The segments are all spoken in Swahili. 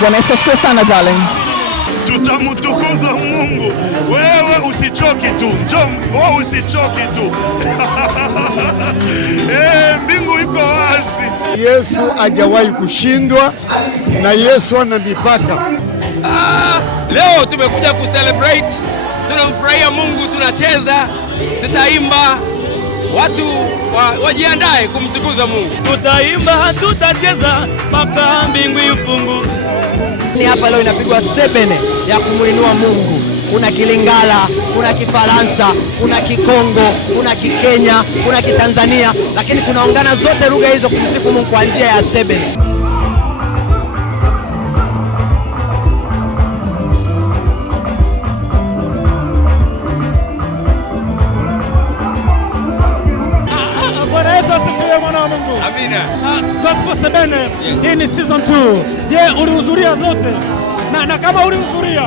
Bwana Yesu asifiwe sana darling. Tutamtukuza Mungu. Wewe usichoki tu. Njoo, wewe usichoki tu. Mbingu iko wazi. Yesu hajawahi kushindwa na Yesu ana mipaka. Leo tumekuja kucelebrate. Tunamfurahia Mungu, tunacheza, tutaimba. Watu wajiandae kumtukuza Mungu. Tutaimba, tutacheza mpaka mbingu ifunguke. Ni hapa leo inapigwa sebene ya kumuinua Mungu. Kuna Kilingala, kuna Kifaransa, kuna Kikongo, kuna Kikenya, kuna Kitanzania, lakini tunaungana zote lugha hizo kumsifu Mungu kwa njia ya sebene. Bwana Yesu asifiwe, mwana wa Mungu. Amina. Gospel sebene, hii ni season 2. Je, ulihudhuria zote? Na kama ulihudhuria,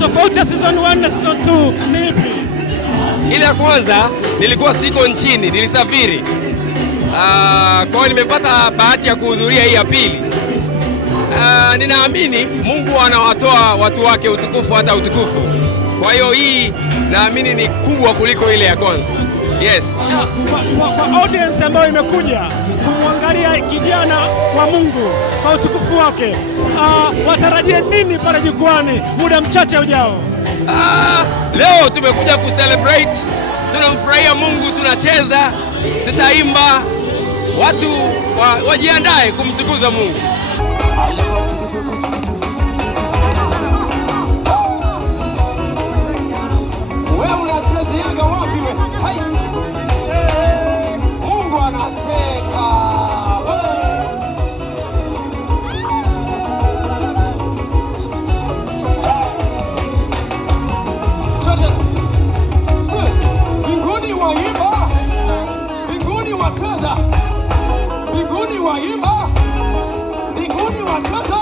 tofauti ya season 1 na season 2 ni ipi? Ile ya kwanza nilikuwa siko nchini, nilisafiri. Kwa hiyo nimepata bahati ya kuhudhuria hii ya pili. Ninaamini Mungu anawatoa watu wake utukufu hata utukufu. Kwa hiyo hii naamini ni kubwa kuliko ile ya kwanza. Yes. Kwa audience ambayo imekuja kumwangalia kijana wa Mungu kwa utukufu wake, watarajie nini pale jukwani muda mchache ujao? Leo tumekuja kucelebrate. Tunamfurahia Mungu, tunacheza, tutaimba. Watu wajiandae kumtukuza Mungu. Wewe unachezeaga wapi wewe? Hai. Mungu anacheka. Mbinguni waimba. Mbinguni wacheza. Mbinguni waimba. Mbinguni wacheza.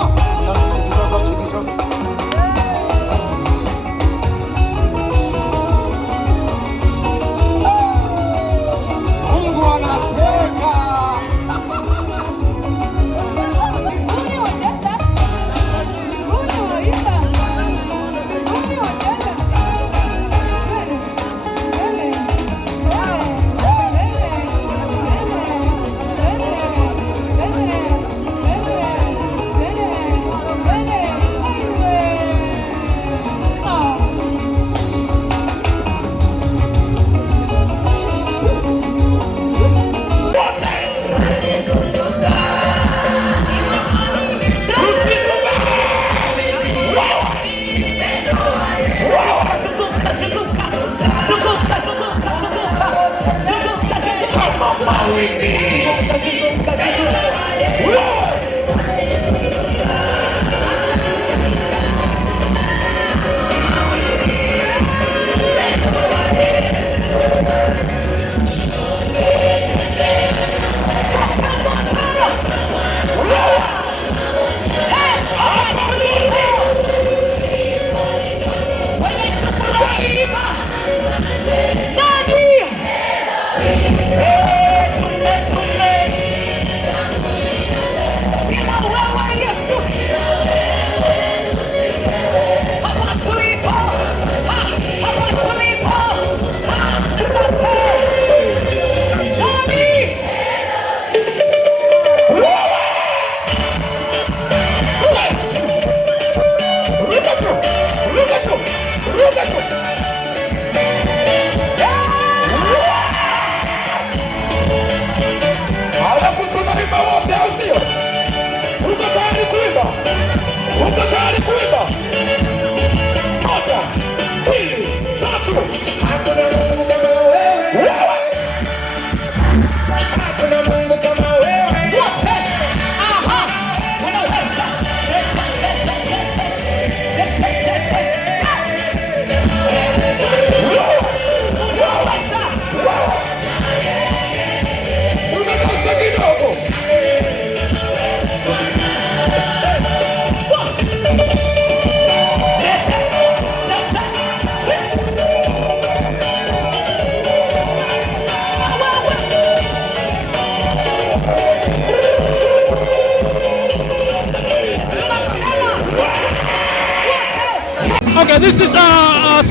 Okay, this is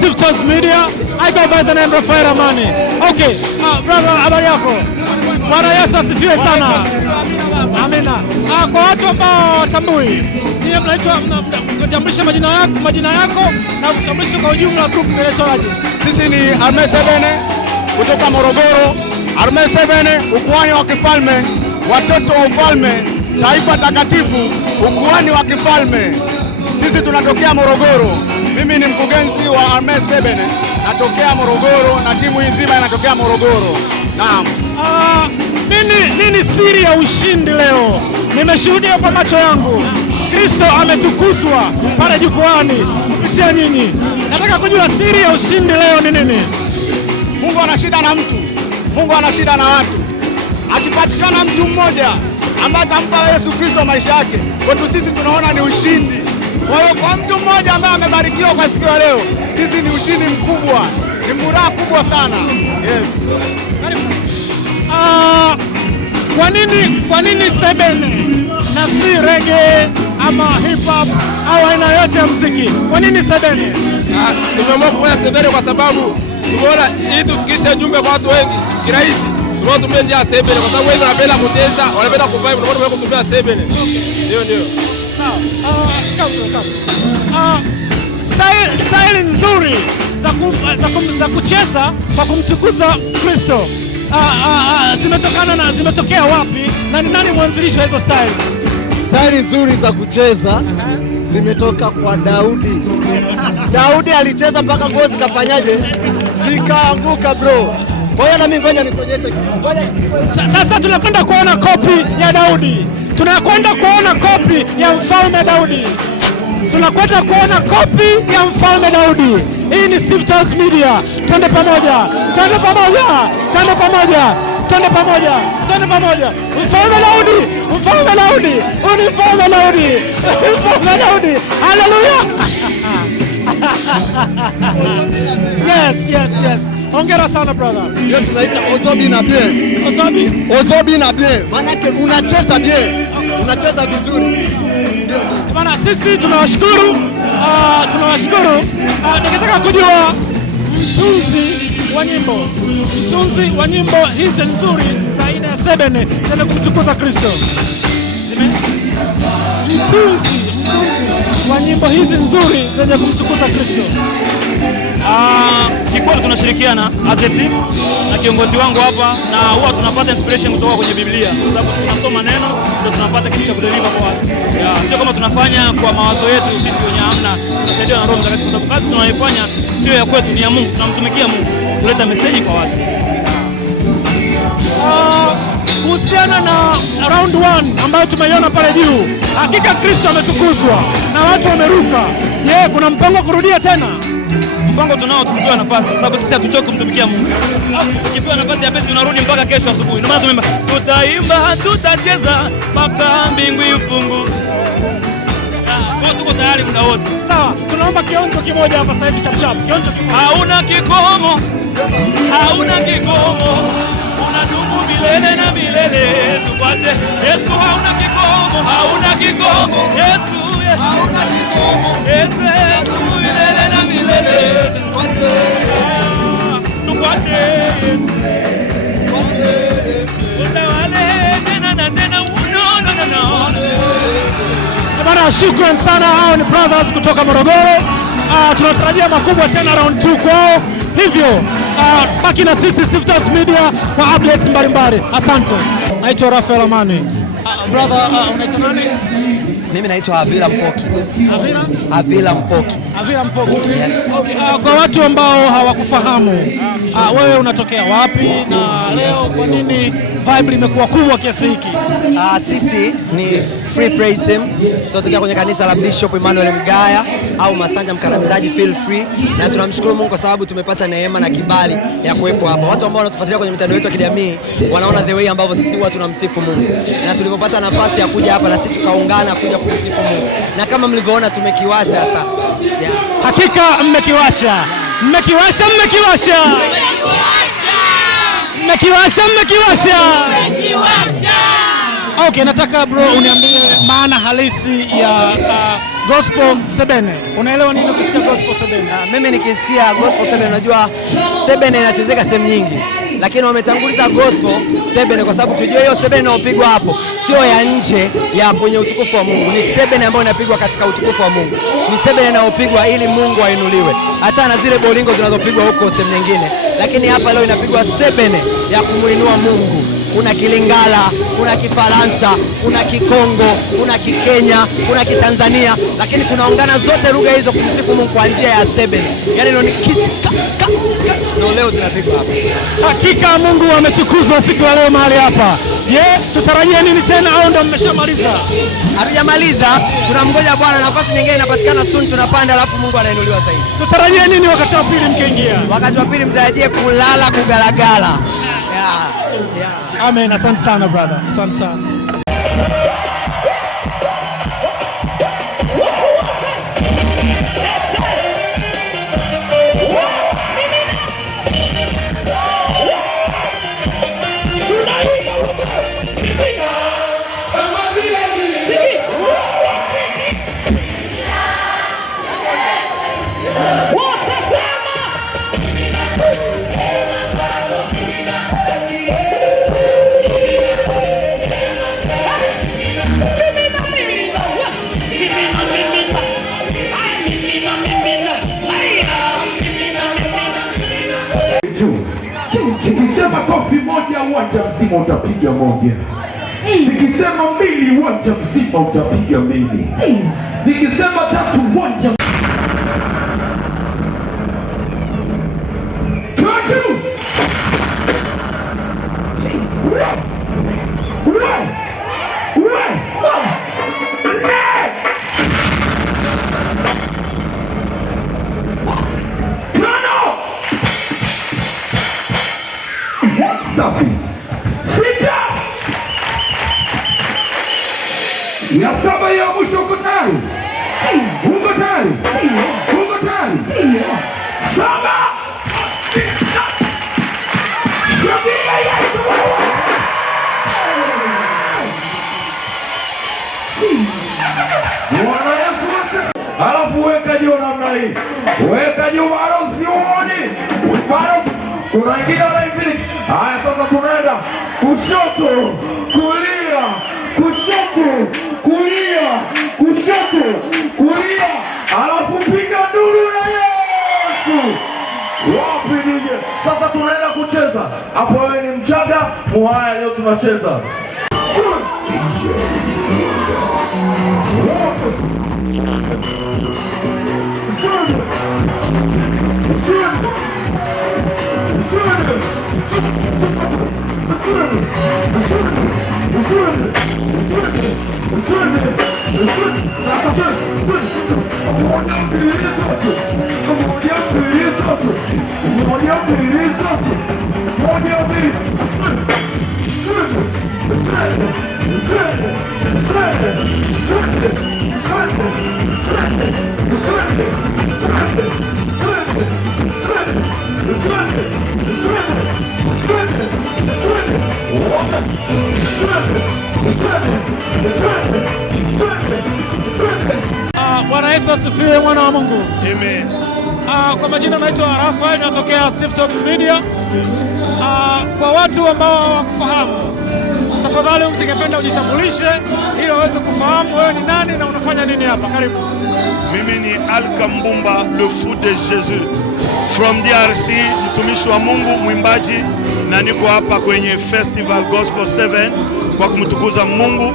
Siftos Media. I go by the name Rafael Amani. Okay, brother, habari yako? Bwana Yesu asifiwe sana. Amina. Kwa watu ambao watambui, niye mnaitwa kutambulisha majina yako na kutambulisha kwa ujumla group inaitwaje? Sisi ni Arme 7 kutoka Morogoro. Arme 7, ukuhani wa kifalme, watoto wa ufalme, taifa takatifu, ukuhani wa kifalme. Sisi tunatokea Morogoro. Mimi ni mkurugenzi wa Arme 7, natokea Morogoro na timu nzima inatokea Morogoro. Naam. Nini siri ya ushindi leo? Nimeshuhudia kwa macho yangu. Kristo ametukuzwa pale jukwani kupitia nyinyi. Nataka kujua siri ya ushindi leo ni nini? Mungu ana shida na mtu. Mungu ana shida na watu. Akipatikana mtu mmoja ambaye atampa Yesu Kristo maisha yake, kwetu sisi tunaona ni ushindi. Kwa hiyo kwa mtu mmoja ambaye amebarikiwa kwa siku ya leo, sisi ni ushindi mkubwa. Ni furaha kubwa sana. Yes. Kwa nini 7 na si reggae ama hip hop au aina yote ya muziki? Kwa nini 7? Tumeamua kufanya 7 kwa sababu tumeona ili tufikishe jumbe kwa watu wengi kirahisi. Tumeona tumie njia 7 kwa sababu wengi wanapenda kucheza, wanapenda kuvibe, tumeona kutumia 7. Ndio. Style nzuri za kucheza kwa kumtukuza Kristo. Zimetokea wapi na ni nani mwanzilishi wa hizo styles? Style nzuri za kucheza zimetoka kwa Daudi. Daudi alicheza mpaka nguo zikafanyaje? Zikaanguka bro. Kwa hiyo na mimi ngoja nikuonyeshe. Sasa tunakwenda kuona kopi ya Daudi. Tunakwenda kuona kopi ya mfalme Daudi. Tunakwenda kuona kopi ya mfalme Daudi. Hii ni Siftos Media. Twende pamoja. Mfalme Daudi. Hallelujah. Yes. Hongera sana brother. Hiyo tunaita Ozobi na bien. Ozobi na bien. Maana yake unacheza bien. Unacheza vizuri. Bana, sisi tunawashukuru. Ningetaka kujua mtunzi wa nyimbo hizi nzuri za aina ya 7 zenye kumtukuza Kristo. Mtunzi wa nyimbo hizi nzuri zenye kumtukuza Kristo. Kikweli tunashirikiana as a team na kiongozi wangu hapa, na huwa tunapata inspiration kutoka kwenye Biblia, kwa sababu tunasoma neno ndio tunapata kitu cha kudeliver kwa watu. Sio kama tunafanya kwa mawazo yetu sisi wenye hamna, tunasaidiwa na Roho Mtakatifu, kwa sababu kazi tunayoifanya sio ya kwetu, ni ya Mungu. Tunamtumikia Mungu kuleta message kwa watu. Kuhusiana na round 1 ambayo tumeiona pale juu, hakika Kristo ametukuzwa na watu wameruka. Je, kuna mpango kurudia tena? Mpango tunao tukipewa nafasi, kwa sababu sisi hatuchoki kumtumikia Mungu. Tukipewa nafasi ya pili tunarudi mpaka kesho asubuhi. Ndio maana tumeimba tutaimba, tutacheza mpaka mbingu ifunguke. Tuko tayari muda wote. Sawa, tunaomba kionjo kimoja hapa sasa hivi chap. Kionjo kimoja. Hauna kikomo. Unadumu milele na milele. Tupate Yesu, hauna kikomo. Yesu, hauna kikomo. Yesu, milele na milele. Tupate Yesu. Utawale tena na tena. No. Bana, shukrani sana. Hao ni brothers kutoka Morogoro. Tunatarajia makubwa tena round 2 kwao. Hivyo baki na sisi Siftos Media kwa updates mbalimbali. Asante. Naitwa Rafael Amani. Brother, unaitwa nani? Mimi naitwa Avila Mpoki. Avila Mpoki. Yes. Okay, kwa watu ambao hawakufahamu, wewe unatokea wapi na leo kwa nini vibe limekuwa kubwa kiasi hiki? Sisi ni Free Praise Team. Tunatokea kwenye kanisa la Bishop Emmanuel Mgaya au Masanja Mkandamizaji Feel Free, na tunamshukuru Mungu kwa sababu tumepata neema na kibali ya kuwepo hapa. Watu ambao wanatufuatilia kwenye mitandao yetu ya kijamii wanaona the way ambavyo sisi huwa tunamsifu Mungu, na tulipopata nafasi ya kuja hapa na sisi tukaungana kuja kumsifu Mungu, na kama mlivyoona tumekiwasha sasa. Hakika mmekiwasha. Okay, nataka bro uniambie maana halisi ya gospel Sebene. Unaelewa nini ukisikia gospel Sebene? Mimi nikisikia gospel Sebene, unajua Sebene inachezeka sehemu nyingi, lakini wametanguliza gospel Sebene kwa sababu tujue hiyo Sebene inayopigwa hapo sio ya nje ya kwenye utukufu wa Mungu, ni Sebene ambayo inapigwa katika utukufu wa Mungu, ni Sebene inayopigwa ili Mungu ainuliwe. Achana na zile bolingo zinazopigwa huko sehemu nyingine, lakini hapa leo inapigwa Sebene ya kumuinua Mungu. Kuna Kilingala, kuna Kifaransa, kuna Kikongo, kuna Kikenya, kuna Kitanzania, lakini tunaungana zote lugha hizo kumsifu Mungu kwa njia ya Sebene. Yaani ndio ndio leo zinapigwa hapa. Hakika Mungu ametukuzwa siku ya leo mahali hapa. Tutarajie nini tena au ndio mmeshamaliza? Hatujamaliza, tunamngoja Bwana, nafasi nyingine inapatikana soon, tunapanda alafu Mungu anainuliwa zaidi. Tutarajie nini wakati wa pili mkiingia? Wakati wa pili mtarajie kulala kugalagala. Amen. Asante sana brother. Asante sana. Nikisema kofi moja uwanja mzima utapiga moja. Nikisema mbili uwanja mzima utapiga mbili. Nikisema tatu uwanja safi. Sita. Ya saba ya mwisho uko tayari? Uko tayari? Uko tayari? Saba. Shangilia Yesu. Bwana Yesu asifiwe. Alafu weka juu namna hii. Weka juu bado usione. Bado kuna wengine wanaifili. Haya sasa tunaenda kushoto, kulia, kushoto, kulia, kushoto, kulia. Alafu piga nduru ya Yesu. Wapi nije? Sasa tunaenda kucheza. Hapo wewe ni Mchaga, Muhaya leo tunacheza. Bwana Yesu asifiwe, mwana wa Mungu. Amen. Kwa majina naitwa Rafael, natokea Steve Jobs Media. Kwa watu ambao hawakufahamu, tafadhali msingependa ujitambulishe ili waweze kufahamu wewe ni nani na unafanya nini hapa. Karibu. Mimi ni Alkambumba, le fou de Jésus from DRC, mtumishi wa Mungu, mwimbaji, na niko hapa kwenye Festival Gospel 7 kwa kumtukuza Mungu.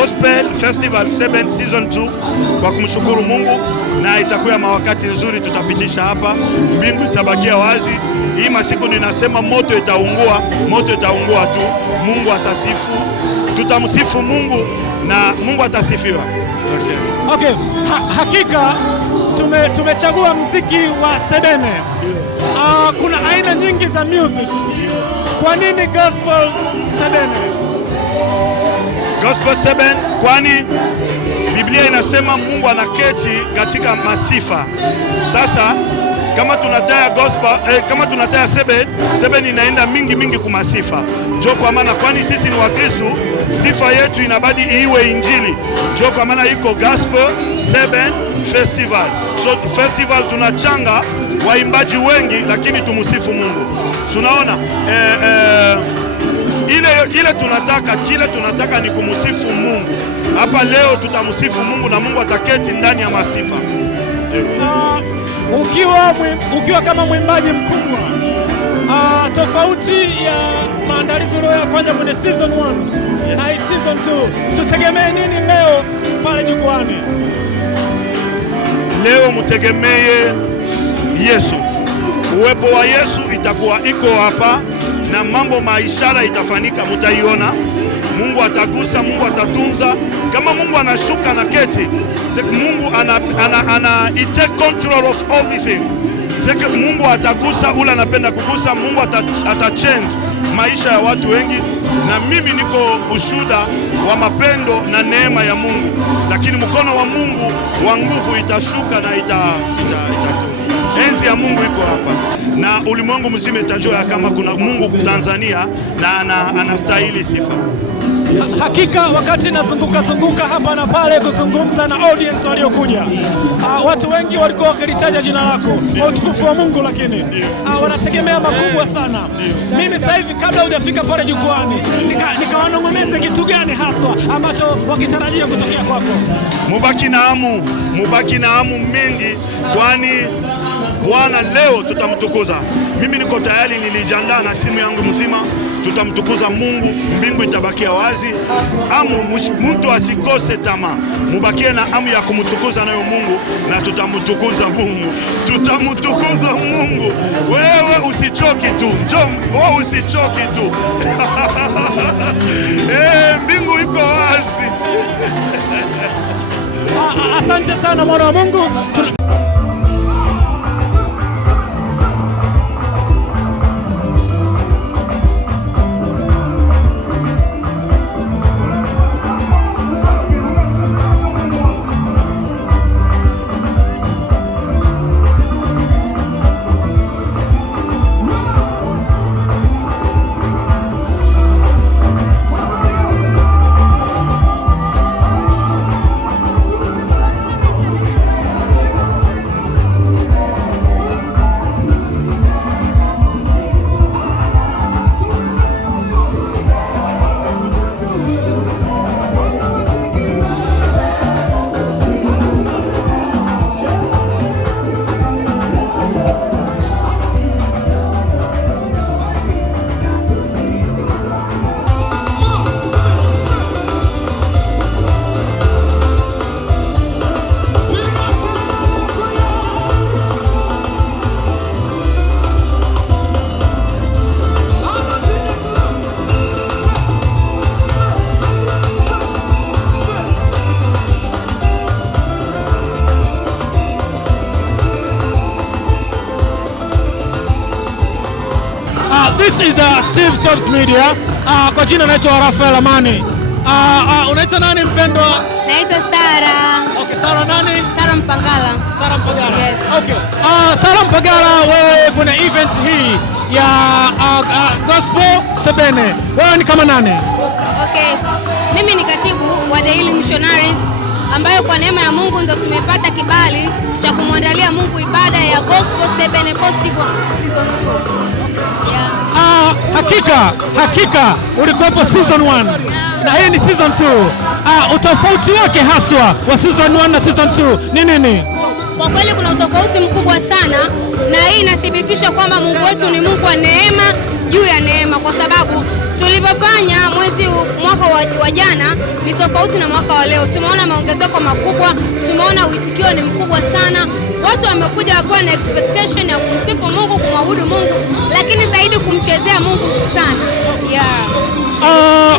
Gospel Festival 7 Season 2 kwa kumshukuru Mungu, na itakuwa mawakati nzuri tutapitisha hapa. Mbingu itabakia wazi. Hii masiku ninasema moto itaungua tu. Mungu atasifu. Tutamsifu Mungu na Mungu atasifiwa. Okay. Hakika tumechagua muziki wa Sebene. Kuna aina nyingi za music. Kwa nini gospel Sebene? Gospel 7 kwani Biblia inasema Mungu anaketi katika masifa. Sasa kama tunataya gospel kama tunataya 7 inaenda mingi kumasifa. Jo kwa maana kwani sisi ni Wakristo, sifa yetu inabadi iwe injili. Jo kwa maana iko gospel 7 festival. So festival tunachanga waimbaji wengi, lakini tumusifu Mungu. Tunaona ile tunataka ni kumusifu Mungu. Hapa leo tutamusifu Mungu na Mungu ataketi ndani ya masifa. Ukiwa kama mwimbaji mkubwa, tofauti ya maandalizi uliyoyafanya kwenye season 1 na hii season 2, tutegemee nini leo pale jukwani? Leo mtegemee Yesu. Uwepo wa Yesu itakuwa iko hapa na mambo maishara itafanyika, mutaiona. Mungu atagusa, Mungu atatunza. Kama Mungu anashuka na keti, Mungu he take control of everything. Mungu atagusa ule anapenda kugusa. Mungu atachange maisha ya watu wengi, na mimi niko ushuhuda wa mapendo na neema ya Mungu, lakini mkono wa Mungu wa nguvu itashuka na itatunza. Enzi ya Mungu iko hapa na ulimwengu mzima itajua kama kuna Mungu Tanzania na anastahili sifa. Hakika wakati nazunguka hapa na pale kuzungumza na audience waliokuja, watu wengi walikuwa wakilitaja jina lako kwa utukufu wa Mungu, lakini wanategemea makubwa sana. Mimi sasa hivi kabla hujafika pale jukwani, nikawanong'oneze kitu gani haswa ambacho wakitarajia kutokea kwako? Mubaki na hamu mingi, kwani Bwana leo tutamtukuza. Mimi niko tayari, nilijiandaa na timu yangu mzima. Tutamtukuza Mungu, mbingu itabakia wazi. Mtu asikose tamaa, mubakie na hamu ya kumtukuza nayo Mungu, na tutamtukuza Mungu. Wewe usichoki tu, wewe usichoki tu. Mbingu iko wazi. Asante sana mwana wa Mungu. This is Steve Jobs Media. Kwa jina naitwa Rafael Amani. Unaitwa nani mpendwa? Naitwa Sara. Okay, Sara nani? Sara Mpangala. Sara Mpangala. Yes. Okay. Sara Mpangala, wewe kuna event hii ya Gospel Sebene. Wewe ni kama nani? Okay. Mimi ni katibu wa The Healing Missionaries, ambayo kwa neema ya Mungu ndo tumepata kibali cha kumwandalia Mungu ibada ya Gospel Sebene Festival Season 2. Yeah. Hakika ulikuwepo season 1 na hii ni season 2. Utofauti wake haswa wa season 1 na season 2 ni nini? Kwa kweli kuna utofauti mkubwa sana, na hii inathibitisha kwamba Mungu wetu ni Mungu wa neema juu ya neema, kwa sababu tulivyofanya mwaka wa jana ni tofauti na mwaka wa leo. Tumeona maongezeko makubwa, tumeona uitikio ni mkubwa sana. Watu wamekuja wakiwa na expectation ya kumsifu Mungu, kumwabudu Mungu, lakini zaidi kumchezea Mungu sana. Yeah.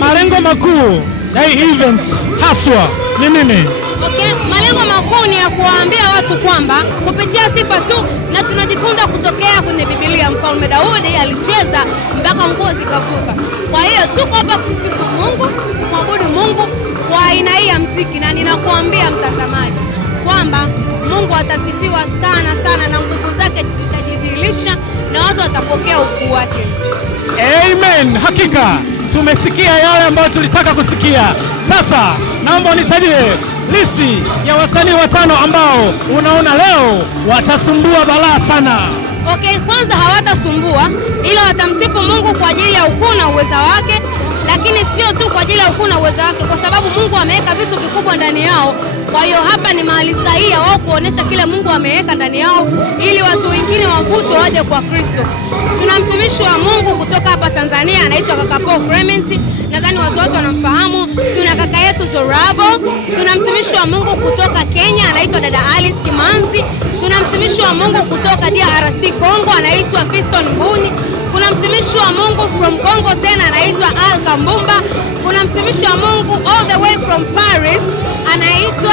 Malengo makuu ya hii event haswa ni nini? Okay, malengo makuu ni ya kuwaambia watu kwamba kupitia sifa tu, na tunajifunza kutokea kwenye Biblia. Mfalme Daudi alicheza mpaka nguo zikavuka. Kwa hiyo tuko hapa kumsifu Mungu, kumwabudu Mungu kwa aina hii ya muziki, na ninakuambia mtazamaji kwamba Mungu atasifiwa sana sana na nguvu zake zitajidhihirisha na watu watapokea ukuu wake. Amen. Hakika tumesikia yale ambayo tulitaka kusikia. Sasa naomba unitajie listi ya wasanii 5 ambao unaona leo watasumbua balaa sana. Okay, kwanza hawatasumbua, ila watamsifu Mungu kwa ajili ya ukuu na uweza wake, lakini sio tu kwa ajili ya ukuu na uweza wake, kwa sababu Mungu ameweka vitu vikubwa ndani yao. Kwa hiyo hapa ni mahali sahihi wao kuonesha kile Mungu ameweka ndani yao, ili watu wengine wavutwe waje kwa Kristo. Tuna mtumishi wa Mungu kutoka hapa Tanzania anaitwa kaka Paul Clement, nadhani watu wote wanamfahamu. Tuna kaka yetu Zorabo. Tuna mtumishi wa Mungu kutoka Kenya anaitwa dada Alice Kimanzi. Tuna mtumishi wa Mungu kutoka DRC Congo anaitwa Fiston Mbuni. Kuna mtumishi wa Mungu from Congo tena anaitwa Al Kambumba. Kuna mtumishi wa Mungu all the way from Paris anaitwa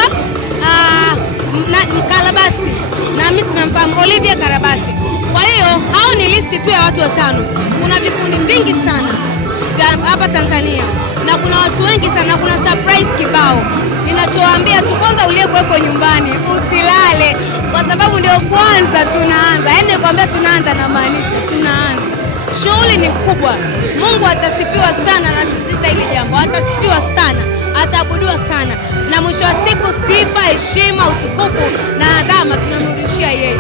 Karabasi, na mimi tunamfahamu Olivia Karabasi. Kwa hiyo hao ni listi tu ya watu 5. Kuna vikundi vingi sana hapa Tanzania na kuna watu wengi sana, kuna surprise kibao. Ninachowaambia tu, kwanza uliyekuwepo nyumbani usilale, kwa sababu ndio kwanza tunaanza. Yaani nikwambia tunaanza na maanisha tunaanza. Shughuli ni kubwa. Mungu atasifiwa sana, na sisi hili jambo atasifiwa sana, ataabudiwa sana, na mwisho wa siku sifa, heshima, utukufu na adhama tunamrudishia yeye.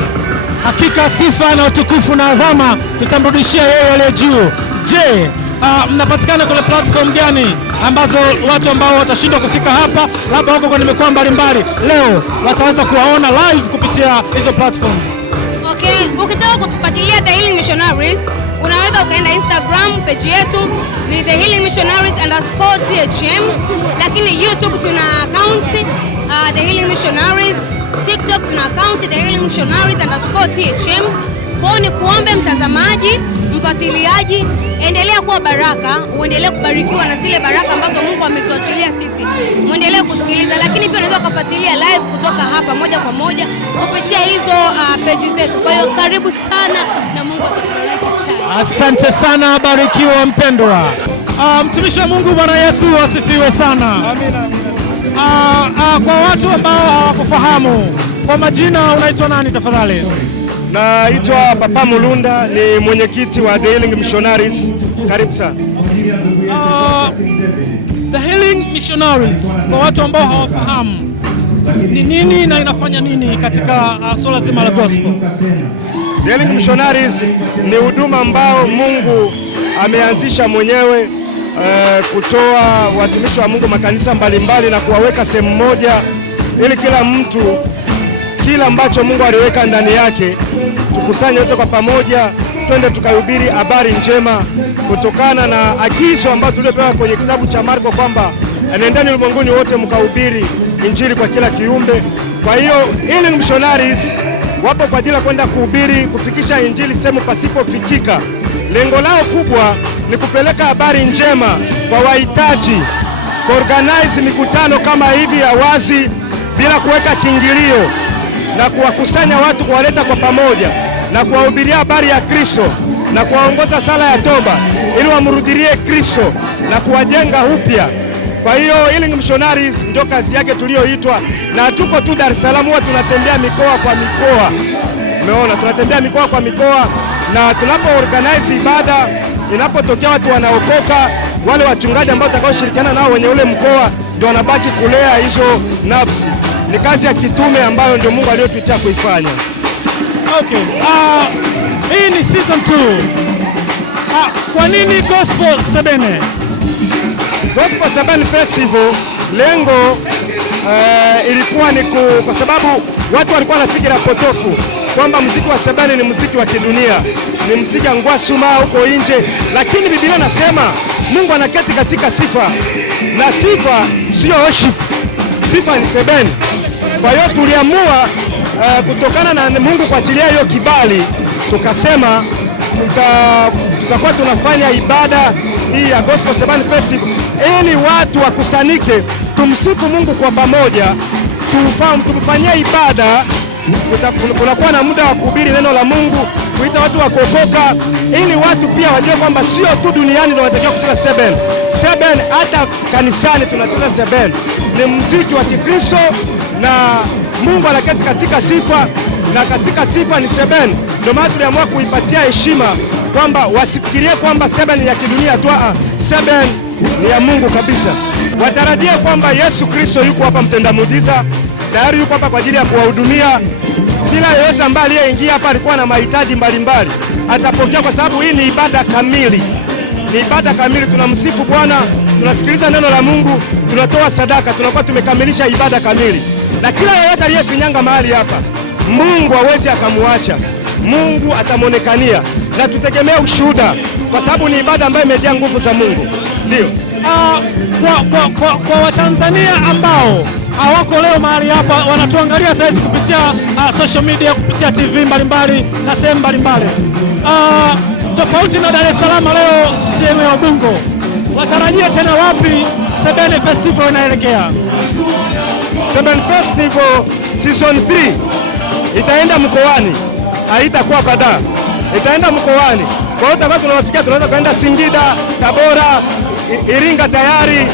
Hakika sifa na utukufu na adhama tutamrudishia yeye aliye juu. Je, mnapatikana kwenye platform gani ambazo watu ambao watashindwa kufika hapa, labda wako kwenye mikoa mbalimbali, leo wataweza kuwaona live kupitia hizo platforms? Okay, ukitaka kutufuatilia The Healing Missionaries, unaweza ukaenda Instagram page yetu ni The Healing Missionaries _THM, lakini YouTube tuna account The Healing Missionaries, TikTok tuna account The Healing Missionaries _THM. Kwa ni kuombe mtazamaji, mfuatiliaji, endelea kuwa baraka, uendelee kubarikiwa na zile baraka ambazo Mungu ametuachilia sisi. Muendelee kusikiliza, lakini pia unaweza kufuatilia live kutoka hapa moja kwa moja kupitia hizo page zetu. Kwa hiyo karibu sana na Mungu atakubariki sana. Asante sana, barikiwa mpendwa. Mtumishi wa Mungu, Bwana Yesu asifiwe sana. Amina. Kwa watu ambao hawakufahamu, kwa majina unaitwa nani tafadhali? Naitwa Papa Mulunda, ni mwenyekiti wa The Healing Missionaries. Karibu sana. The Healing Missionaries, kwa watu ambao hawafahamu, ni nini na inafanya nini katika swala zima la gospel? The Healing Missionaries ni huduma ambao Mungu ameanzisha mwenyewe kutoa watumishi wa Mungu makanisa mbalimbali na kuwaweka sehemu moja, ili kila mtu kila ambacho Mungu aliweka ndani yake tukusanye wote kwa pamoja, twende tukahubiri habari njema kutokana na agizo ambalo tuliopewa kwenye kitabu cha Marko kwamba nendeni ulimwenguni wote mkahubiri injili kwa kila kiumbe. Kwa hiyo Healing Missionaries wapo kwa ajili ya kwenda kuhubiri, kufikisha injili sehemu pasipofikika. Lengo lao kubwa ni kupeleka habari njema kwa wahitaji, kuorganize mikutano kama hivi ya wazi bila kuweka kiingilio, na kuwakusanya watu, kuwaleta kwa pamoja na kuwahubiria habari ya Kristo na kuwaongoza sala ya toba ili wamrudie Kristo na kuwajenga upya. Kwa hiyo Healing Missionaries ndio kazi yake tulioitwa, na tuko tu Dar es Salaam, huwa tunatembea mikoa kwa mikoa. Umeona, tunatembea mikoa kwa mikoa, na tunapo organize ibada, inapotokea watu wanaokoka, wale wachungaji ambao watakaoshirikiana nao wenye ule mkoa ndio wanabaki kulea hizo nafsi. Ni kazi ya kitume ambayo ndio Mungu aliyotuitia kuifanya. Okay. Hii ni season 2. Kwa nini Gospel Sebene? Gospel Sebene Festival lengo ilikuwa ni kwa sababu watu walikuwa na fikira potofu kwamba muziki wa Sebene ni muziki wa kidunia, ni muziki wa ngwasuma huko nje, lakini Biblia nasema Mungu anaketi katika sifa, na sifa sio worship, sifa ni Sebene. Kwa hiyo tuliamua kutokana na Mungu kuachilia hiyo kibali, tukasema tutakuwa tunafanya ibada hii ya Gospel Sebene Festival ili watu wakusanike, tumsifu Mungu kwa pamoja, tumfanyie ibada. Kunakuwa na muda wa kuhubiri neno la Mungu, kuita watu wa kuokoka, ili watu pia wajue kwamba sio tu duniani ndio wanatakiwa kucheza Sebene. Sebene hata kanisani tunacheza Sebene. Ni muziki wa Kikristo na Mungu anaketi katika sifa, na katika sifa ni Sebene. Ndio maana tuliamua kuipatia heshima kwamba wasifikirie kwamba Sebene ni ya kidunia tu. Sebene ni ya Mungu kabisa. Watarajie kwamba Yesu Kristo yuko hapa, mtenda muujiza, tayari yuko hapa kwa ajili ya kuwahudumia kila yeyote ambaye aliyeingia hapa alikuwa na mahitaji mbalimbali, atapokea, kwa sababu hii ni ibada kamili. Ni ibada kamili, tunamsifu Bwana, tunasikiliza neno la Mungu, tunatoa sadaka, tunakuwa tumekamilisha ibada kamili. Na kila yeyote aliyefinyanga mahali hapa, Mungu hawezi akamuacha, Mungu atamonekania, na tutegemea ushuhuda, kwa sababu ni ibada ambayo imejaa nguvu za Mungu. Ndio kwa Watanzania ambao hawako leo mahali hapa, wanatuangalia sasa kupitia social media, kupitia TV mbalimbali na sehemu mbalimbali, tofauti na Dar es Salaam, leo sehemu ya Ubungo, watarajia tena wapi Sebene Festival inaelekea? Sebene Festival season 3 itaenda mkoani, haitakuwa Badaa, itaenda mkoani. Kwa hiyo tutakuwa tunawafikia, tunaweza kwenda Singida, Tabora, Iringa tayari,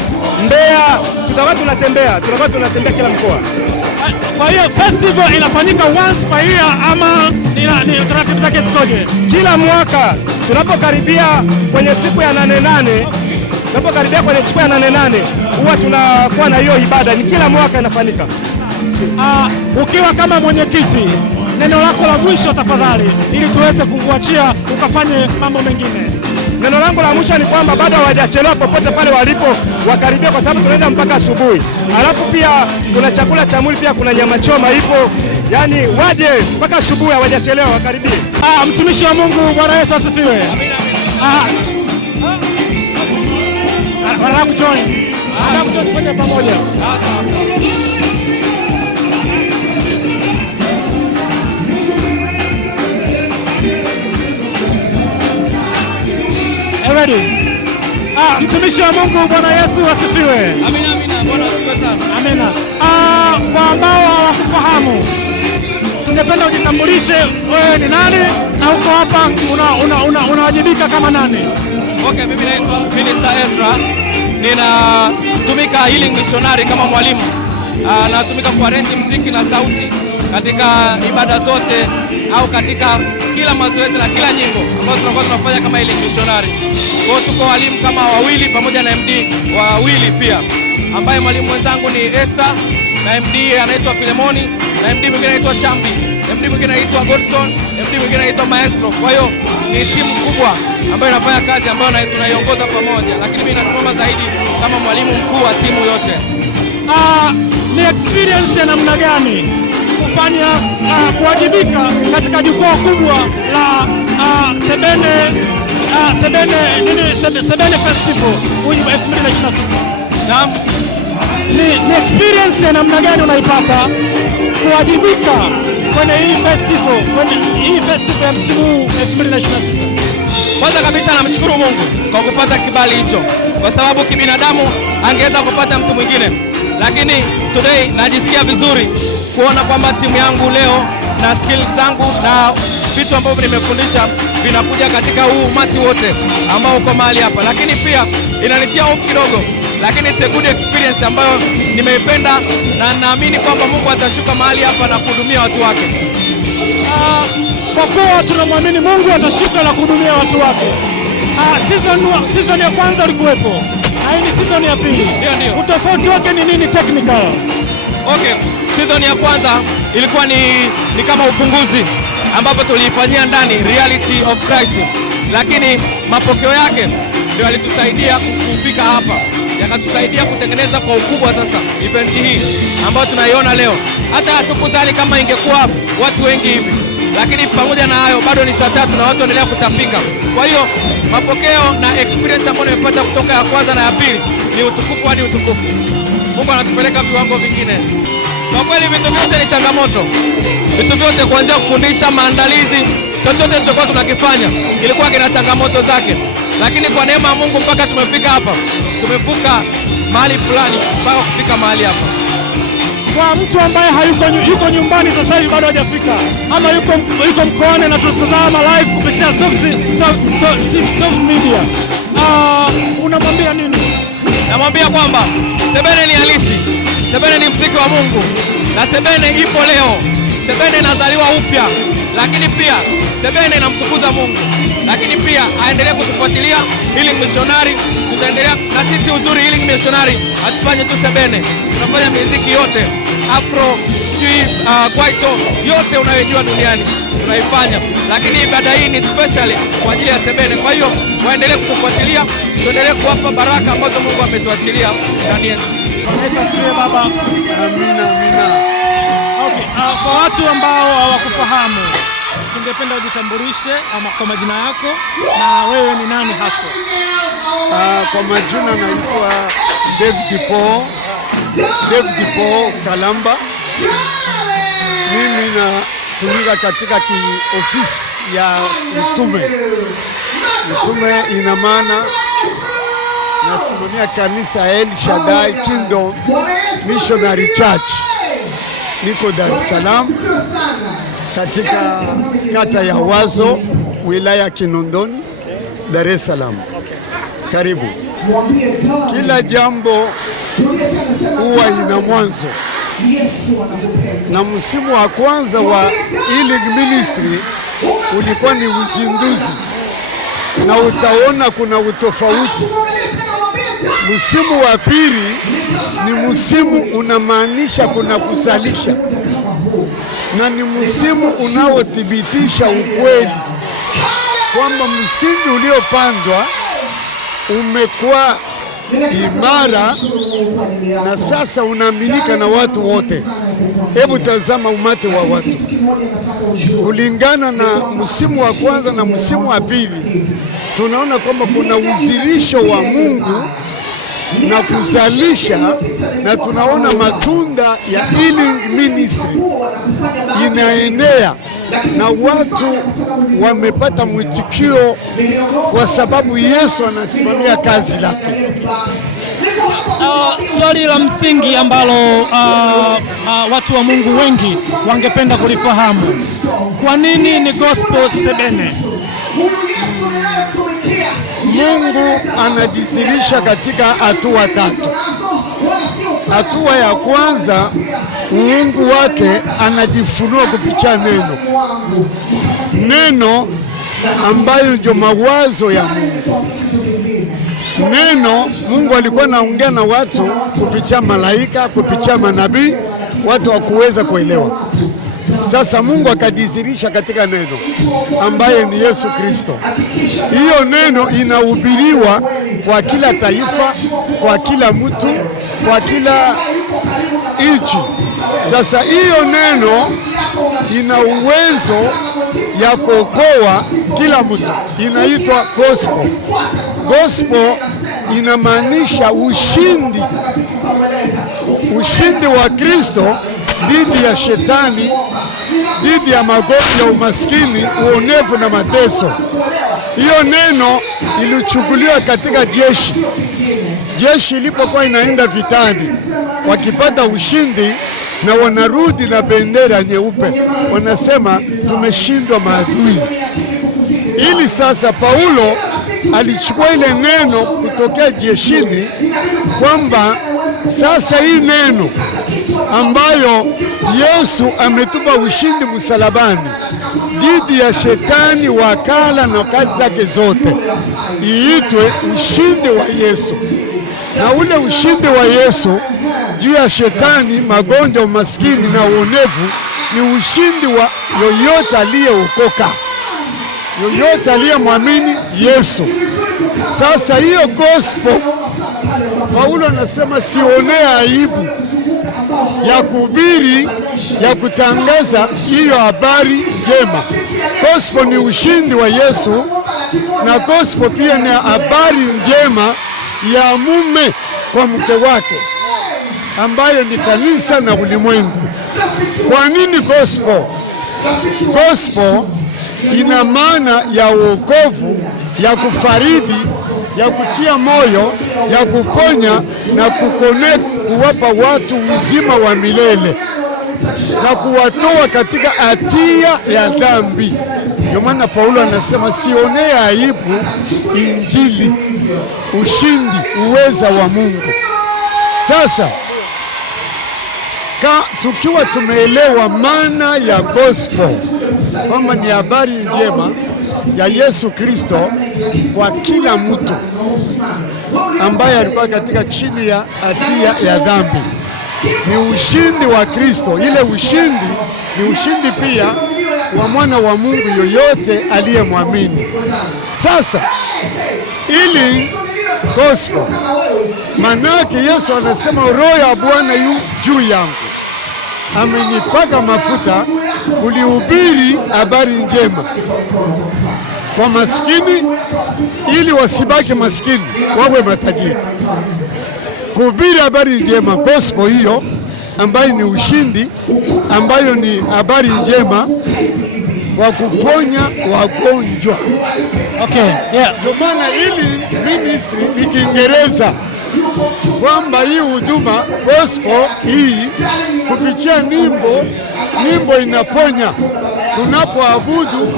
Mbeya, tutakuwa tunatembea kila mkoa. Kwa hiyo festival inafanyika once per year ama ni taratibu zake zikoje? Kila mwaka tunapokaribia kwenye siku ya 8 huwa tunakuwa na hiyo ibada, ni kila mwaka inafanyika. Ukiwa kama mwenyekiti, neno lako la mwisho tafadhali, ili tuweze kukuachia ukafanye mambo mengine. Neno langu la mwisho ni kwamba bado hawajachelewa, popote pale walipo wakaribia, kwa sababu tunaenda mpaka asubuhi. Alafu pia kuna chakula cha mwili, pia kuna nyama choma ipo, yani waje mpaka asubuhi, hawajachelewa, wakaribie. Mtumishi wa Mungu, Bwana Yesu asifiwe. Wanataka kujoin, tufanye pamoja. Ready? Mtumishi wa Mungu, Bwana Yesu asifiwe. Amina, amina. Bwana asifiwe sana. Amina. Kwa ambao hawakufahamu, tungependa ujitambulishe, wewe ni nani na uko hapa unawajibika kama nani? Okay, mimi naitwa Minister Ezra. Ninatumika healing missionary kama mwalimu. Natumika kuarrange muziki na sauti katika ibada zote au katika kila mazoezi na kila nyimbo ambazo tunakuwa tunafanya kama healing missionary. Kwa hiyo tuko walimu kama wawili pamoja na MD wawili pia, ambaye mwalimu mwenzangu ni Esther na MD anaitwa Filemoni na MD mwingine anaitwa Chambi, MD mwingine anaitwa Godson, MD mwingine anaitwa Maestro. Kwa hiyo ni timu kubwa ambayo inafanya kazi ambayo tunaiongoza pamoja, lakini mimi nasimama zaidi kama mwalimu mkuu wa timu yote. Ni experience ya namna gani kufanya kuwajibika katika jukwaa kubwa la Sebene Festival 2026? Naam. Ni experience ya namna gani unaipata kuwajibika kwenye hii festival ya msimu 2026? Kwanza kabisa namshukuru Mungu kwa kupata kibali hicho, kwa sababu kibinadamu angeweza kupata mtu mwingine, lakini today najisikia vizuri kuona kwamba timu yangu leo na skills zangu na vitu ambavyo nimefundisha vinakuja katika huu umati wote ambao uko mahali hapa, lakini pia inanitia hofu kidogo, lakini it's a good experience ambayo nimeipenda, na naamini kwamba Mungu atashuka mahali hapa na kuhudumia watu wake. Kwa kuwa tunamwamini Mungu atashuka na kuhudumia watu wake. Season ya kwanza ulikuwepo na hii ni season ya pili. Ndio. Utofauti wake ni nini technical? Okay, season ya kwanza ilikuwa ni kama ufunguzi ambapo tuliifanyia ndani reality of Christ, lakini mapokeo yake ndio yalitusaidia kufika hapa, yakatusaidia kutengeneza kwa ukubwa sasa event hii ambayo tunaiona leo. Hata hatukudhani kama ingekuwa watu wengi hivi, lakini pamoja na hayo bado ni saa 3 na watu wanaendelea kutafika. Kwa hiyo mapokeo na experience ambayo nimepata kutoka ya kwanza na ya pili ni utukufu hadi utukufu. Mungu anatupeleka viwango vingine. Kwa kweli vitu vyote ni changamoto, vitu vyote kuanzia kufundisha, maandalizi, chochote tutakuwa tunakifanya kilikuwa kina changamoto zake, lakini kwa neema ya Mungu mpaka tumefika hapa, tumevuka mahali fulani mpaka kufika mahali hapa. Kwa mtu ambaye yuko nyumbani sasa hivi bado hajafika, ama yuko mkoani na tutazama live kupitia Stop Media, unamwambia nini? Namwambia kwamba Sebene ni halisi, Sebene ni muziki wa Mungu, na Sebene ipo leo. Sebene inazaliwa upya, lakini pia Sebene inamtukuza Mungu. Lakini pia aendelee kutufuatilia Healing Missionary, tutaendelea na sisi. Uzuri Healing Missionary hatufanye tu Sebene, tunafanya muziki yote, afro, kwaito, yote unayojua duniani tunaifanya, lakini ibada hii ni special kwa ajili ya Sebene. Kwa hiyo waendelee kutufuatilia, tuendelee kuwapa baraka ambazo Mungu ametuachilia ndani yetu. Asifiwe baba. Amina, amina. Okay, kwa watu ambao hawakufahamu, tungependa ujitambulishe kwa majina yako na wewe ni nani haswa? Kwa majina naitwa David Paul Kalamba. Mimi natumika katika ofisi ya mtume. Mtume ina maana nasimamia kanisa El Shaddai Kingdom Missionary Church. Niko Dar es Salaam katika kata ya Wazo, wilaya Kinondoni, Dar es Salaam. Karibu. Kila jambo huwa ina mwanzo, na msimu wa kwanza wa Healing Ministry ulikuwa ni uzinduzi, na utaona kuna utofauti. Msimu wa pili ni msimu unamaanisha kuna kuzalisha, na ni msimu unaothibitisha ukweli kwamba msingi uliopandwa umekuwa imara na sasa unaaminika na watu wote. Hebu tazama umati wa watu kulingana na msimu wa kwanza na msimu wa pili, tunaona kwamba kuna uzirisho wa Mungu na kuzalisha, na tunaona matunda ya Healing Ministry inaenea na watu wamepata mwitikio kwa sababu Yesu anasimamia kazi lake. Swali la msingi ambalo watu wa Mungu wengi wangependa kulifahamu, kwa nini ni Gospel Sebene? Mungu anajisirisha katika hatua tatu. Hatua ya kwanza, Mungu wake anajifunua kupitia neno. Neno ambayo ndio mawazo ya Mungu. Neno Mungu alikuwa anaongea na watu kupitia malaika, kupitia manabii, watu hawakuweza kuelewa. Sasa Mungu akajisirisha katika neno ambaye ni Yesu Kristo. Hiyo neno inahubiriwa kwa kila taifa, kwa kila mtu, kwa kila nchi. Sasa hiyo neno ina uwezo ya kuokoa kila mtu. Inaitwa gospel. Gospel inamaanisha ushindi, ushindi wa Kristo dhidi ya shetani, dhidi ya magonjwa, umaskini, uonevu na mateso. Hiyo neno ilichukuliwa katika jeshi. Jeshi ilipokuwa inaenda vitani, wakipata ushindi na wanarudi na bendera nyeupe, wanasema tumeshindwa maadui. Ili sasa Paulo alichukua ile neno kutokea jeshini kwamba sasa hii neno ambayo Yesu ametupa ushindi msalabani dhidi ya shetani, wakala na kazi zake zote, iitwe ushindi wa Yesu. Na ule ushindi wa Yesu juu ya shetani, magonjwa, umaskini na uonevu ni ushindi wa yoyote aliyeokoka, yoyote aliyemwamini Yesu. Sasa hiyo gospel, Paulo anasema sionee aibu ya kuhubiri, ya kutangaza hiyo habari njema. Gospel ni ushindi wa Yesu, na gospel pia ni habari njema ya mume kwa mke wake, ambayo ni kanisa na ulimwengu. Kwa nini gospel? Gospel ina maana ya wokovu, ya kufaridi, ya kutia moyo, ya kuponya na kuconnect, kuwapa watu uzima wa milele na kuwatoa katika hatia ya dhambi. Ndio maana Paulo anasema sionee aibu Injili, ushindi, uweza wa Mungu. Sasa tukiwa tumeelewa maana ya gospel kwamba ni habari njema ya Yesu Kristo kwa kila mtu ambaye alikuwa katika chini ya hatia ya dhambi. Ni ushindi wa Kristo. Ile ushindi ni ushindi pia wa mwana wa Mungu yoyote aliyemwamini. Sasa ili gospel, manake Yesu anasema roho ya Bwana yu juu yangu, amenipaka mafuta kulihubiri habari njema kwa maskini, ili wasibaki maskini wawe matajiri. Kuhubiri habari njema, gospel hiyo ambayo ni ushindi, ambayo ni habari njema kwa kuponya wagonjwa. Okay, yeah. Ndio maana hili ministry ni Kiingereza, kwamba hii huduma gospel hii kupitia nyimbo inaponya. Tunapoabudu,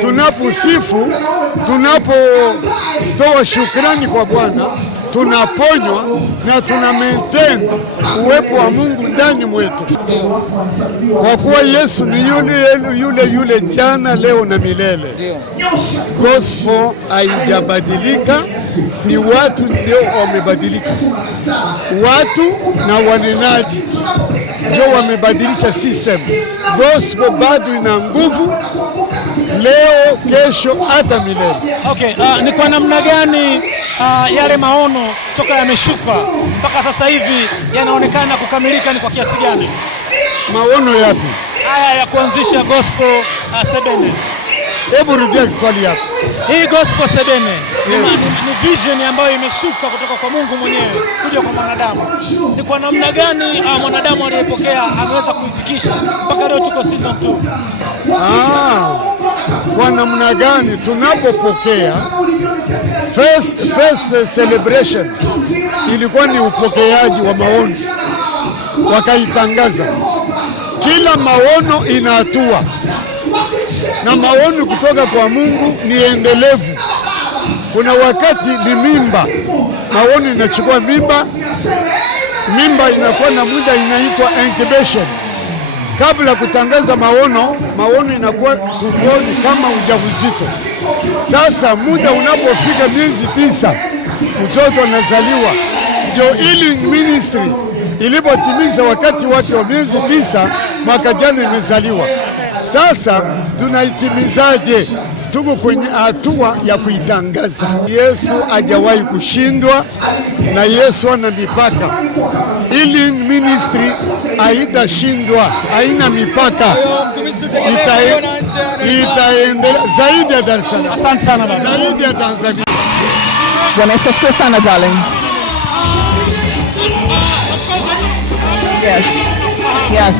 tunaposifu, tunapotoa shukrani kwa Bwana, tunaponywa na tuna maintain uwepo wa Mungu ndani mwetu, kwa kuwa Yesu ni yule jana, leo na milele. Gospel haijabadilika, ni watu ndio wamebadilika. Watu na wanenaji ndio wamebadilisha system. Gospel bado ina nguvu leo, kesho, hata milele. Okay, ni kwa namna gani yale maono toka yameshuka mpaka sasa hivi yanaonekana kukamilika, ni kwa kiasi gani? Maono yapi? Haya ya kuanzisha gospel Sebene. Hebu rudia swali yako. Hii gospel Sebene ni vision ambayo imeshuka kutoka kwa Mungu mwenyewe kuja kwa mwanadamu. Ni kwa namna gani mwanadamu aliyepokea ameweza kuifikisha mpaka leo tuko season 2? Kwa namna gani tunapopokea first celebration ilikuwa ni upokeaji wa maono, wakaitangaza. Kila maono ina hatua, na maono kutoka kwa Mungu ni endelevu. Kuna wakati ni mimba, maono inachukua mimba inakuwa na muda inaitwa incubation. Kabla kutangaza maono inakuwa tumboni kama ujauzito. Sasa muda unapofika miezi 9 mtoto anazaliwa. Ndio healing ministry ilipotimiza wakati wake wa miezi 9 mwaka jana imezaliwa. Sasa tunaitimizaje? Tuko kwenye hatua ya kuitangaza. Yesu hajawahi kushindwa na Yesu ana mipaka. Healing ministry haitashindwa, haina mipaka. Itaendelea zaidi ya Dar es Salaam. Asante sana baba. Zaidi ya Tanzania. Bwana Yesu asifiwe sana darling. Yes. Yes.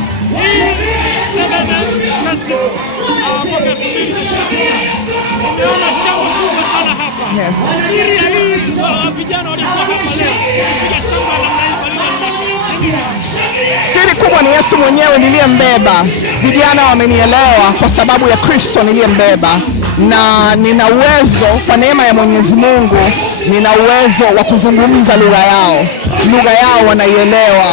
Siri kubwa ni Yesu mwenyewe niliyembeba. Vijana wamenielewa kwa sababu ya Kristo niliyembeba, na nina uwezo kwa neema ya Mwenyezi Mungu, nina uwezo wa kuzungumza lugha yao wanaielewa,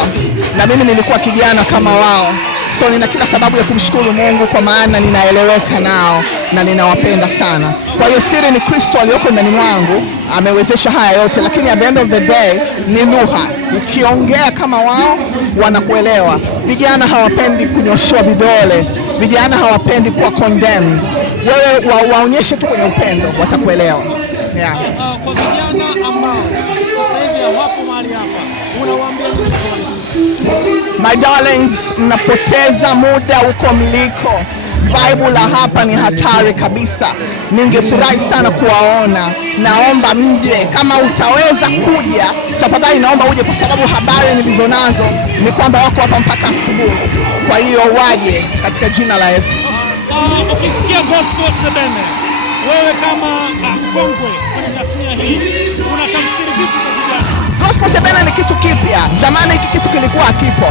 na mimi nilikuwa kijana kama wao. So nina kila sababu ya kumshukuru Mungu kwa maana ninaeleweka nao na ninawapenda sana. Kwa hiyo siri ni Kristo aliyoko ndani mwangu amewezesha haya yote, lakini at the end of the day ni lugha. Ukiongea kama wao wanakuelewa. Vijana hawapendi kunyoshwa vidole, vijana hawapendi kuwa condemned. Wewe waonyeshe tu kwenye upendo, watakuelewa. Yeah. Kwa vijana ambao sasa hivi hawapo mahali hapa, unawaambia nini? My darlings, mnapoteza muda huko mliko. Vibe la hapa ni hatari kabisa. Ningefurahi sana kuwaona. Naomba mje, kama utaweza kuja, tafadhali naomba uje, kwa sababu habari nilizonazo ni kwamba wako hapa mpaka asubuhi. Kwa hiyo waje katika jina la Yesu. Ukisikia gospel Sebene, wewe kama mkongwe kwenye tasnia hii, unatafsiri vipi kwa vijana? Gospel Sebene ni kitu kipya. Zamani hiki kitu kilikuwa hakipo.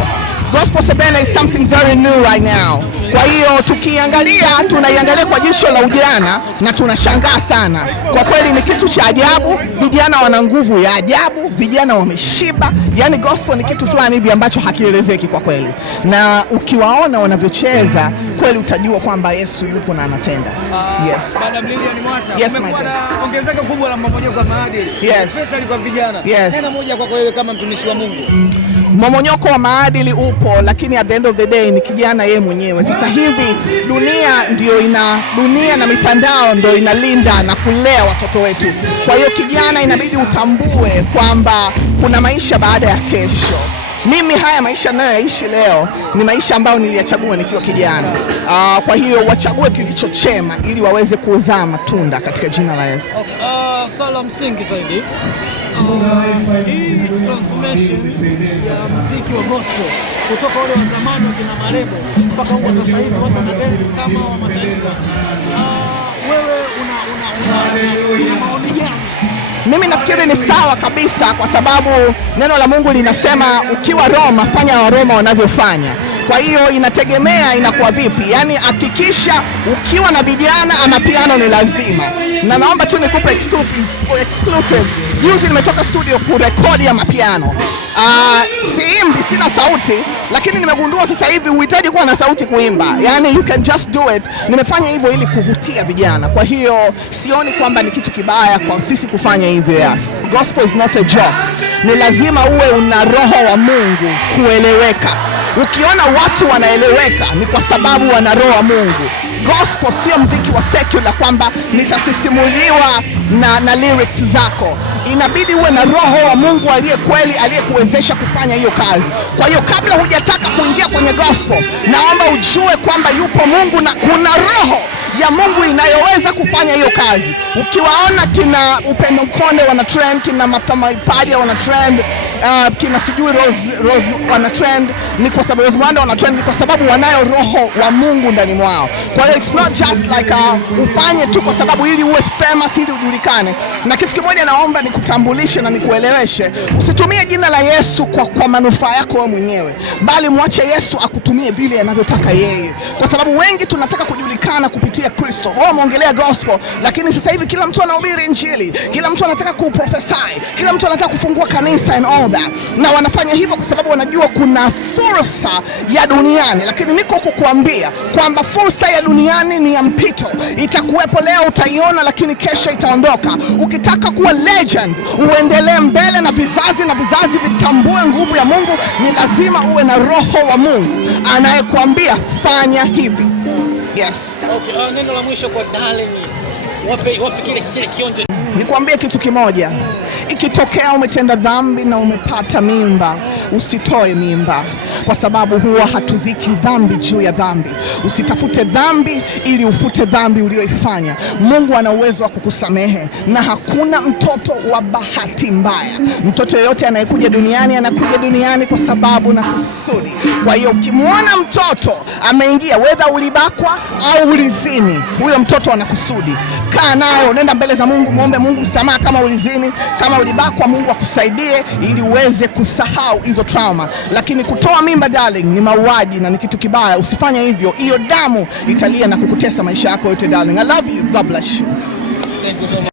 Gospel Sebene is something very new right now. Kwa hiyo tukiangalia, tunaiangalia kwa jicho la ujana na tunashangaa sana. Kwa kweli ni kitu cha ajabu. Vijana wana nguvu ya ajabu, vijana wameshiba, Yani gospel ni kitu fulani hivi ambacho hakielezeki kwa kweli, na ukiwaona wanavyocheza kweli utajua kwamba Yesu yupo na anatenda. Yes. Madam Lilian Mwasha, yes, kumekuwa na ongezeko kubwa la mmomonyoko wa maadili. Yes. Especially kwa vijana. Yes. Neno moja kwa wewe kama mtumishi wa Mungu. Mmomonyoko wa maadili upo, lakini at the end of the day ni kijana yeye mwenyewe. Sasa hivi dunia na mitandao ndio inalinda na kulea watoto wetu. Kwa hiyo kijana inabidi utambue kwamba kuna maisha baada ya kesho. Mimi haya maisha ninayoishi leo ni maisha ambayo niliyachagua nikiwa kijana. Kwa hiyo wachague kilicho chema ili waweze kuzaa matunda katika jina la Yesu. Okay. Swala msingi zaidi. Hii transformation ya muziki wa gospel kutoka wale wa zamani wakina Marebo mpaka huwa sasa hivi watu wana dance kama wa mataifa. Wewe una maoni gani? Mimi nafikiri ni sawa kabisa, kwa sababu neno la Mungu linasema ukiwa Roma fanya wa Roma wanavyofanya. Kwa hiyo inategemea inakuwa vipi. Yani hakikisha ukiwa na vijana ama piano ni lazima. Na naomba tu nikupe exclusive. Juzi nimetoka studio kurekodi ya mapiano. Siimbi, sina sauti, lakini nimegundua sasa hivi uhitaji kuwa na sauti kuimba. Yani you can just do it. Nimefanya hivyo ili kuvutia vijana. Kwa hiyo sioni kwamba ni kitu kibaya kwa sisi kufanya hivyo. Yes. Gospel is not a joke. Ni lazima uwe una roho wa Mungu kueleweka. Ukiona watu wanaeleweka ni kwa sababu wana roho wa Mungu. Gospel sio mziki wa secular kwamba nitasisimuliwa na lyrics zako. Inabidi uwe na roho wa Mungu aliye kweli, aliyekuwezesha kufanya hiyo kazi. Kwa hiyo kabla hujataka kuingia kwenye gospel, naomba ujue kwamba yupo Mungu na kuna roho ya Mungu inayoweza kufanya hiyo kazi. Ukiwaona kina Upendo Mkonde wana trend, kina Martha Maipaja wana trend, kina sijui Rose wana trend, ni kwa sababu Rose Mwanda wana trend, ni kwa sababu wanayo roho wa Mungu ndani mwao. Kwa hiyo it's not just like ufanye tu kwa sababu ili uwe famous, ili ujulikane. Na kitu kimoja naomba nikutambulishe na nikueleweshe, usitumie jina la Yesu kwa manufaa yako wewe mwenyewe, bali mwache Yesu akutumie vile anavyotaka yeye. Kwa sababu wengi tunataka kujulikana kupitia Kristo. Wao wameongelea gospel, lakini sasa hivi kila mtu anahubiri injili, kila mtu anataka kuprophesy, kila mtu anataka kufungua kanisa and all that. Na wanafanya hivyo kwa sababu wanajua kuna fursa ya duniani, lakini niko kukuambia kwamba fursa ya duniani ni ya mpito. Itakuwepo leo, utaiona, lakini kesho itaondoka. Ukitaka kuwa legend, uendelee mbele na vizazi vitambue nguvu ya Mungu, ni lazima uwe na roho wa Mungu anayekuambia fanya hivi. Yes. Okay, neno la mwisho kwa Darling. Wape kile kionjo. Nikwambie kitu kimoja. Ikitokea umetenda dhambi na umepata mimba, usitoe mimba, kwa sababu huwa hatuziki dhambi juu ya dhambi. Usitafute dhambi ili ufute dhambi uliyoifanya. Mungu ana uwezo wa kukusamehe, na hakuna mtoto wa bahati mbaya. Mtoto yeyote anayekuja duniani anakuja duniani kwa sababu na kusudi. Kwa hiyo ukimwona mtoto ameingia, whether ulibakwa au ulizini, huyo mtoto ana kusudi. Kaa naye, nenda mbele za Mungu, muombe Mungu msamaha kama ulizini, kama ulibakwa, Mungu akusaidie ili uweze kusahau hizo trauma. Lakini kutoa mimba darling ni mauaji na ni kitu kibaya. Usifanye hivyo. Hiyo damu italia na kukutesa maisha yako yote darling. I love you. God bless you. Thank you so much.